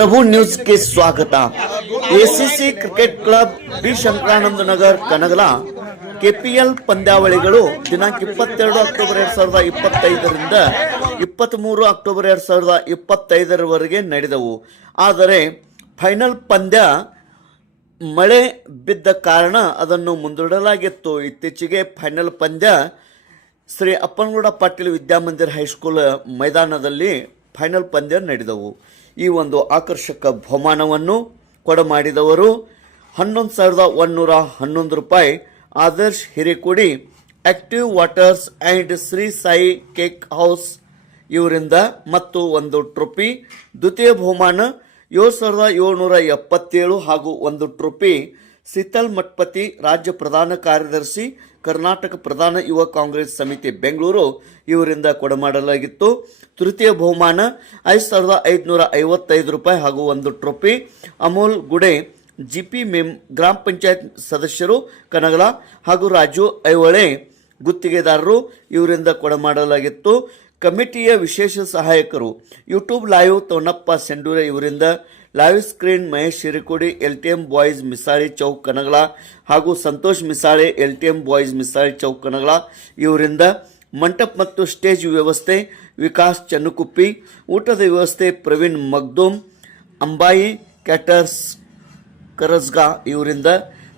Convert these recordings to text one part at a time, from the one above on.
ಪ್ರಭು ನ್ಯೂಸ್ಗೆ ಸ್ವಾಗತ. ACC cricket club B Shankarananda Nagar Kanagala KPL ಪಂದ್ಯಾವಳಿಗಳು ದಿನಾಂಕ ಇಪ್ಪತ್ತೆರಡು ಅಕ್ಟೋಬರ್ ಎರಡ್ ಸಾವಿರದ ಇಪ್ಪತ್ತೈದರಿಂದ ಇಪ್ಪತ್ತ್ ಮೂರು ಅಕ್ಟೋಬರ್ ಎರಡ್ ಸಾವಿರದ ಇಪ್ಪತ್ತೈದರವರೆಗೆ ನಡೆದವು. ಆದರೆ ಫೈನಲ್ ಪಂದ್ಯ ಮಳೆ ಬಿದ್ದ ಕಾರಣ ಅದನ್ನು ಮುಂದೂಡಲಾಗಿತ್ತು. ಇತ್ತೀಚೆಗೆ ಫೈನಲ್ ಪಂದ್ಯ ಶ್ರೀ ಅಪ್ಪನಗೌಡ ಪಾಟೀಲ್ ವಿದ್ಯಾಮಂದಿರ್ ಹೈಸ್ಕೂಲ್ ಮೈದಾನದಲ್ಲಿ ಫೈನಲ್ ಪಂದ್ಯ ನಡೆದವು. ಈ ಒಂದು ಆಕರ್ಷಕ ಬಹುಮಾನವನ್ನು ಕೊಡಮಾಡಿದವರು ಹನ್ನೊಂದು ಸಾವಿರದ ಒನ್ನೂರ ಹನ್ನೊಂದು ರೂಪಾಯಿ. Adarsh Hirekudi, active waters and Shri Sai cake house ಇವರಿಂದ ಮತ್ತು ಒಂದು ಟ್ರೋಫಿ. ದ್ವಿತೀಯ ಬಹುಮಾನ, ಏಳು ಸಾವಿರದ ಏಳ್ನೂರ ಎಪ್ಪತ್ತೇಳು ಹಾಗೂ ಒಂದು ಟ್ರೋಫಿ. ಶೀತಲ್ ಮಠಪತಿ ರಾಜ್ಯ ಪ್ರಧಾನ ಕಾರ್ಯದರ್ಶಿ, ಕರ್ನಾಟಕ ಪ್ರಧಾನ ಯುವ ಕಾಂಗ್ರೆಸ್ ಸಮಿತಿ ಬೆಂಗಳೂರು ಇವರಿಂದ ಕೊಡಮಾಡಲಾಗಿತ್ತು. ತೃತೀಯ ಬಹುಮಾನ ಐದು ಸಾವಿರದ ಐದುನೂರ ಐವತ್ತೈದು ರೂಪಾಯಿ ಹಾಗೂ ಒಂದು ಟ್ರೋಫಿ. ಅಮೋಲ್ ಗುಡೆ, ಜಿಪಿ ಮೆಮ್ ಗ್ರಾಮ ಪಂಚಾಯತ್ ಸದಸ್ಯರು ಕನಗಲ ಹಾಗೂ ರಾಜು ಐಹೊಳೆ ಗುತ್ತಿಗೆದಾರರು ಇವರಿಂದ ಕೊಡಮಾಡಲಾಗಿತ್ತು. ಕಮಿಟಿಯ ವಿಶೇಷ ಸಹಾಯಕರು ಯೂಟ್ಯೂಬ್ ಲೈವ್ ತೋನಪ್ಪ ಸೆಂಡೂರೆ ಇವರಿಂದ live screen Mahesh Shirikodi L T M boys Misali Chowk Kanagala ಹಾಗೂ Santosh Misale L T M boys Misali Chowk Kanagala ಇವರಿಂದ ಮಂಟಪ ಮತ್ತು ಸ್ಟೇಜ್ ವ್ಯವಸ್ಥೆ ವಿಕಾಸ್ ಚನ್ನುಕುಪ್ಪಿ ಊಟದ ವ್ಯವಸ್ಥೆ ಪ್ರವೀಣ್ ಮಗ್ದೂಮ್ ಅಂಬಾಯಿ ಕ್ಯಾಟರ್ಸ್ ಕರಸ್ಗಾ ಇವರಿಂದ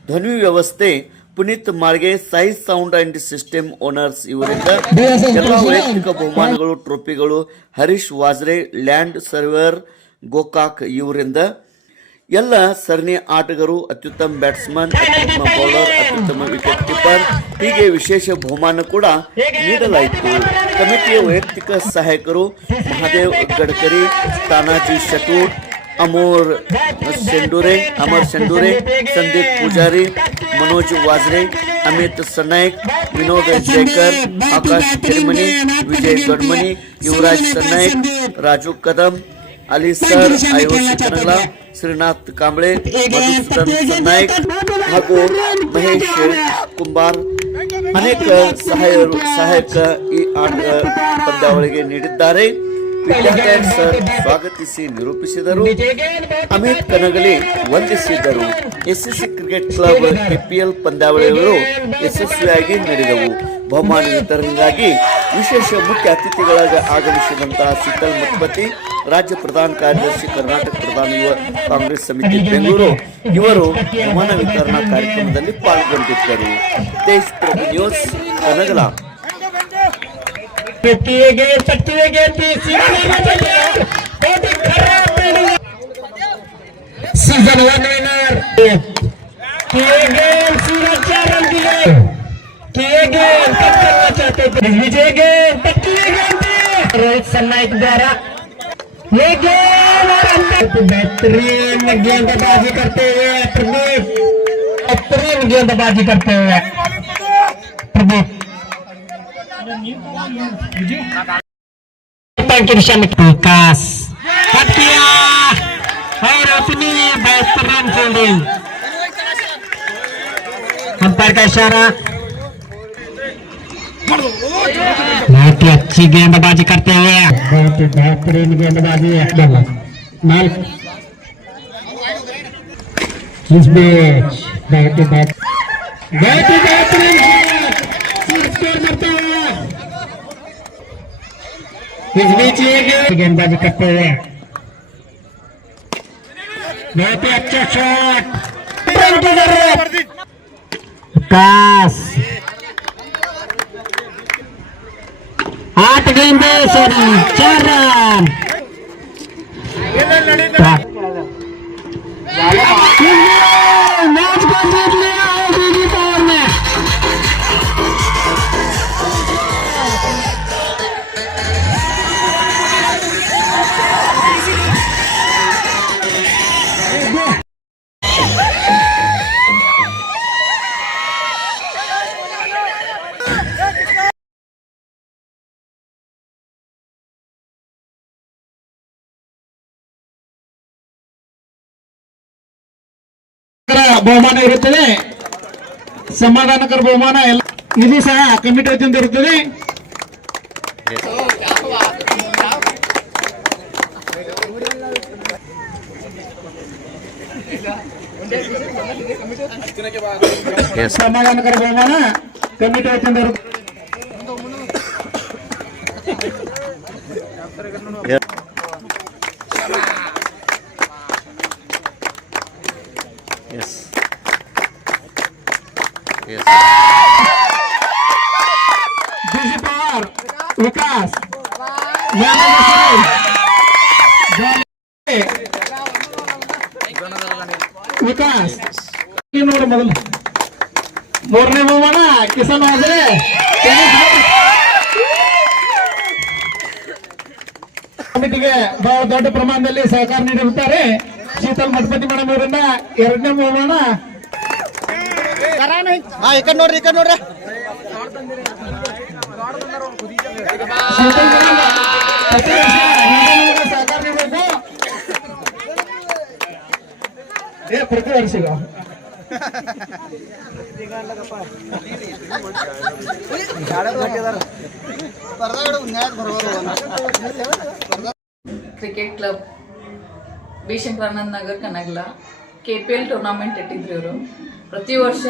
ಧ್ವನಿ ವ್ಯವಸ್ಥೆ Puneet Marge size sound and system owners ಇವರಿಂದ ಎಲ್ಲ ವೈಯಕ್ತಿಕ ಬಹುಮಾನಗಳು ಟ್ರೋಫಿಗಳು ಹರೀಶ್ ವಾಜ್ರೆ ಲ್ಯಾಂಡ್ ಸರ್ವರ್ ಗೋಕಾಕ್ ಇವರಿಂದ ಎಲ್ಲ ಸರಣಿ ಆಟಗಾರರು, ಅತ್ಯುತ್ತಮ ಬ್ಯಾಟ್ಸ್ಮನ್, ಅತ್ಯುತ್ತಮ ಬೌಲರ್, ಅತ್ಯುತ್ತಮ ವಿಕೆಟ್ ಕೀಪರ್ ಹೀಗೆ ವಿಶೇಷ ಬಹುಮಾನ ಕೂಡ ನೀಡಲಾಯಿತು. ಕಮಿಟಿಯ ವೈಯಕ್ತಿಕ ಸಹಾಯಕರು ಮಹಾದೇವ್ ಗಡ್ಕರಿ, ತಾನಾಜಿ ಶಟೂರ್ ಅಮೋರ್ ಶೆಂಡೂರೆ, ಅಮರ್ ಶೆಂಡೂರೆ, ಸಂದೀಪ್ ಪೂಜಾರಿ, ಮನೋಜ್ ವಾಜ್ರೆ, ಅಮಿತ್ ಸನಾಯ್ಕ್ ವಿನೋದ್ ಶೇಖರ್ ಆಕಾಶ್ ಕೆರಿಮನಿ ವಿಜಯ್ ಗಡ್ಮನಿ, ಯುವರಾಜ್ ಸನಾಯ್ಕ್ ರಾಜು ಕದಂ ಅಲಿ ಸರ್ ಕನಗಲ ಶ್ರೀನಾಥ್ ಕಾಂಬ್ಳೆ ನಾಯ್ಕ್ ಹಾಗೂ ಮಹೇಶ್ ಕುಂಬಾರ್. ಅನೇಕ ಸಹಾಯರು ಸಹಾಯಕ ಈ ಆಟ ಪಂದ್ಯಾವಳಿಗೆ ನೀಡಿದ್ದಾರೆ. ಸರ್ ಸ್ವಾಗತಿಸಿ ನಿರೂಪಿಸಿದರು. ಅಮಿತ್ ಕನಗಲಿ ವಂದಿಸಿದರು. ಎಸ್ಎಸ್ಸಿ ಕ್ರಿಕೆಟ್ ಕ್ಲಬ್ ಕೆಪಿಎಲ್ ಪಂದ್ಯಾವಳಿಗಳು ಯಶಸ್ವಿಯಾಗಿ ನಡೆದವು. ಬಹುಮಾನ ವಿತರಣೆಗಾಗಿ ವಿಶೇಷ ಮುಖ್ಯ ಅತಿಥಿಗಳಾಗಿ ಆಗಮಿಸಿದಂತಹ ಸಿದ್ದಲ್ ಮತ್ಪತಿ, ರಾಜ್ಯ ಪ್ರಧಾನ ಕಾರ್ಯದರ್ಶಿ, ಕರ್ನಾಟಕ ಪ್ರಧಾನ ಯುವ ಕಾಂಗ್ರೆಸ್ ಸಮಿತಿ ಬೆಂಗಳೂರು, ಇವರು ಬಹುಮಾನ ವಿತರಣಾ ಕಾರ್ಯಕ್ರಮದಲ್ಲಿ ಪಾಲ್ಗೊಂಡಿದ್ದರು. Desh Prabhu news, Kanagala. Season one किए गए कब करना चाहते थे विजय गए तब किए गए थे रोहित शर्मा एक द्वारा ये गेम और अंतर बेहतरीन गेंदबाजी करते हुए प्रदीप बेहतरीन गेंदबाजी करते हुए प्रदीप पंचम विकास हत्या और अपनी बेहतरीन फील्डिंग अंपायर का इशारा बहुत ही अच्छी गेंदबाजी करते हुए बहुत ही बेहतरीन गेंदबाजी माल इस बीच बहुत ही बेहत- बहुत ही बेहतरीन shot! स्कोर करते हुए इस बीच ये गेंद- गेंदबाजी करते हुए बहुत ही अच्छा शॉट की जरूरत विकास चार रन मैच को जीत लिया ಬಹುಮಾನ ಇರುತ್ತದೆ ಸಮಾಧಾನಕರ ಬಹುಮಾನ ಎಲ್ಲ ಇದು ಸಹ ಕಮಿಟಿ ವತಿಯಿಂದ ಇರುತ್ತದೆ ಸಮಾಧಾನಕರ ಬಹುಮಾನ ಕಮಿಟಿ ವತಿಯಿಂದ ಇರುತ್ತೆ. ಬಿಜಿ ಪವಾರ್ ವಿಕಾಸ್ ಜ್ಞಾನೇಶ್ವರಿ, ಜ್ಞಾನ- ವಿಕಾಸ್ ನೀವು ನೋಡಿ ಮೊದಲು ಮೂರನೇ ಬಹುಮಾನ ಕಿಸನ್ ಆದರೆ ಕಮಿಟಿಗೆ ಬಹಳ ದೊಡ್ಡ ಪ್ರಮಾಣದಲ್ಲಿ ಸಹಕಾರ ನೀಡಿರುತ್ತಾರೆ ಶೀತಲ್ ಮಠಪತಿ ಮೇಡಮ್ ಅವರಿಂದ ಎರಡನೇ ಬಹುಮಾನ ಹಾ ಈ ಕಡೆ ನೋಡ್ರಿ ಈ ಕಡೆ ನೋಡ್ರಿ. ಪ್ರತಿ cricket club B Shankaranand Nagar Kanagala. K P L tournament ಇಟ್ಟಿದ್ರು ಇವರು. ಪ್ರತಿ ವರ್ಷ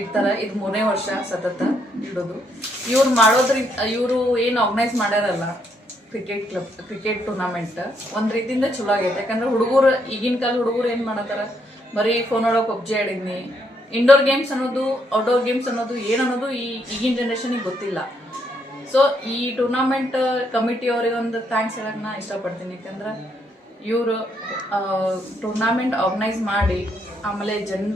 ಇಡ್ತಾರೆ, ಇದು ಮೂರನೇ ವರ್ಷ ಸತತ ಇಡೋದು. ಇವ್ರು ಮಾಡೋದ್ರಿಂದ ಇವರು ಏನು ಆರ್ಗನೈಸ್ ಮಾಡ್ಯಾರಲ್ಲ ಕ್ರಿಕೆಟ್ ಕ್ಲಬ್ ಕ್ರಿಕೆಟ್ ಟೂರ್ನಮೆಂಟ್ ಒಂದು ರೀತಿಯಿಂದ ಚಲೋ ಆಗೈತೆ. ಯಾಕಂದ್ರೆ ಹುಡುಗರು, ಈಗಿನ ಕಾಲ ಹುಡುಗರು ಏನು ಮಾಡತ್ತಾರ? ಬರೀ ಫೋನ್ ಒಳಗೆ ಪಬ್ಜಿ ಆಡಿದ್ನಿ. ಇಂಡೋರ್ ಗೇಮ್ಸ್ ಅನ್ನೋದು ಔಟ್ಡೋರ್ ಗೇಮ್ಸ್ ಅನ್ನೋದು ಏನು ಅನ್ನೋದು ಈ ಈಗಿನ ಜನ್ರೇಷನಿಗೆ ಗೊತ್ತಿಲ್ಲ. ಸೊ ಈ ಟೂರ್ನಮೆಂಟ್ ಕಮಿಟಿ ಅವ್ರಿಗೆ ಒಂದು ಥ್ಯಾಂಕ್ಸ್ ಹೇಳಕ್ ನಾ ಇಷ್ಟಪಡ್ತೀನಿ. ಯಾಕಂದ್ರೆ ಇವರು ಟೂರ್ನಾಮೆಂಟ್ ಆರ್ಗನೈಸ್ ಮಾಡಿ, ಆಮೇಲೆ ಜನ್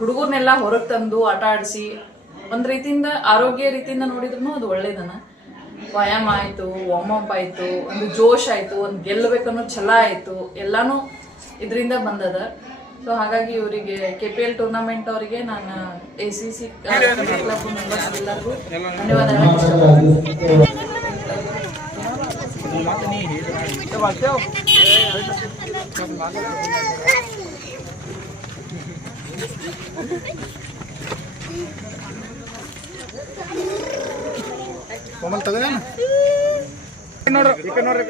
ಹುಡುಗರ್ನೆಲ್ಲ ಹೊರಗೆ ತಂದು ಆಟ ಆಡಿಸಿ, ಒಂದು ರೀತಿಯಿಂದ ಆರೋಗ್ಯ ರೀತಿಯಿಂದ ನೋಡಿದ್ರು ಅದು ಒಳ್ಳೇದನ. ವ್ಯಾಯಾಮ ಆಯಿತು ಅಪ್ ಆಯಿತು, ಒಂದು ಜೋಶ್ ಆಯಿತು, ಒಂದು ಗೆಲ್ಲಬೇಕನ್ನೋ ಛಲ ಆಯಿತು, ಎಲ್ಲನೂ ಇದರಿಂದ ಬಂದದ. ಸೊ ಹಾಗಾಗಿ ಇವರಿಗೆ ಕೆ ಪಿ ಎಲ್ ಟೂರ್ನಮೆಂಟ್ ಅವರಿಗೆ ನಾನು A C C club members ಎಲ್ಲರಿಗೂ ¿Cómo está bien? No, no, no, no.